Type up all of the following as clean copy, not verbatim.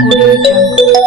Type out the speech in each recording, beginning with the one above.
Audio Jungle.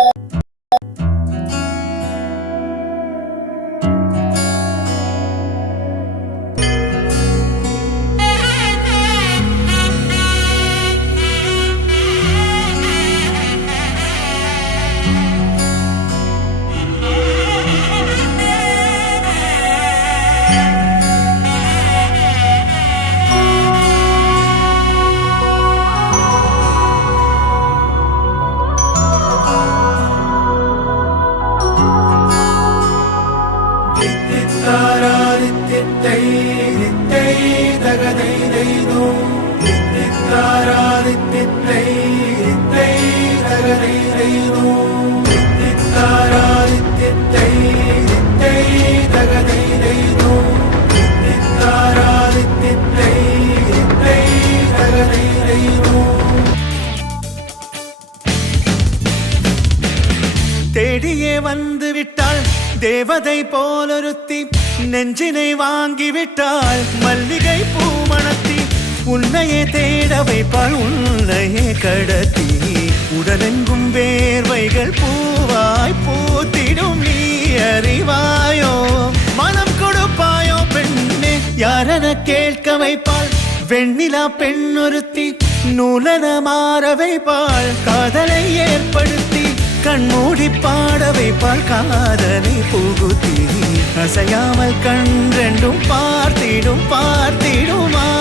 தேடியே வந்து விட்டாள் தேவதை போலொருத்தி, நெஞ்சினை வாங்கி விட்டாள் மல்லிகை பூமணத்தி. உன்னையே தேட வைப்பாள் உன்னையே கடத்தி, உடலெங்கும் வேர்வைகள் பூவாய் பூத்திடும். நீ அறிவாயோ மனம் கொடுப்பாயோ பெண்ணே, யாரென கேட்க வைப்பாள் வெண்ணிலா பெண்ணொருத்தி. நூலன மாற வைப்பாள் காதலை ஏற்படுத்தி, கண்மூடி பாட வைப்பாள் காதலை புகுத்தி. அசையாமல் கண் ரெண்டும் பார்த்திடுமா